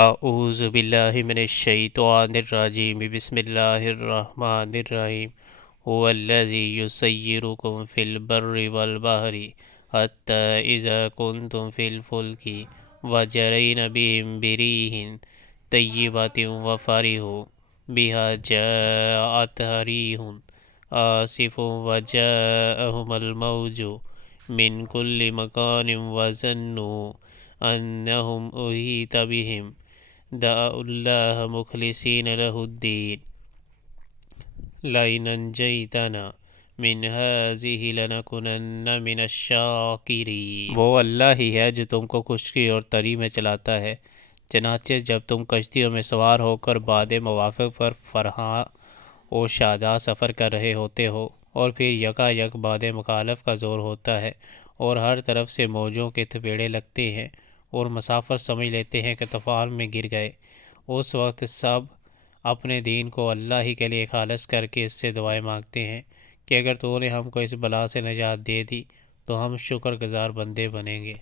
اعوذ باللہ من الشیطان الرجیم بسم اللہ الرحمن الرحیم هو الذی یسیرکم فی البر والبحر حتی اذا کنتم فی الفلک وجرین بهم بریح طیبۃ وفرحوا بها جاءتها ریح آصف وجاءهم الموج من كل مكان وظنوا أنهم أحيط بهم دعوا الله مخلصين له الدين لئن أنجيتنا من هذه لنكونن من الشاکرین۔ وہ اللہ ہی ہے جو تم کو خشکی اور تری میں چلاتا ہے، چنانچہ جب تم کشتیوں میں سوار ہو کر باد موافق پر فرحاں و شاداں سفر کر رہے ہوتے ہو، اور پھر یکا یک باد مخالف کا زور ہوتا ہے اور ہر طرف سے موجوں کے تھپیڑے لگتے ہیں اور مسافر سمجھ لیتے ہیں کہ طوفان میں گر گئے، اس وقت سب اپنے دین کو اللہ ہی کے لیے خالص کر کے اس سے دعائیں مانگتے ہیں کہ اگر تو نے ہم کو اس بلا سے نجات دے دی تو ہم شکر گزار بندے بنیں گے۔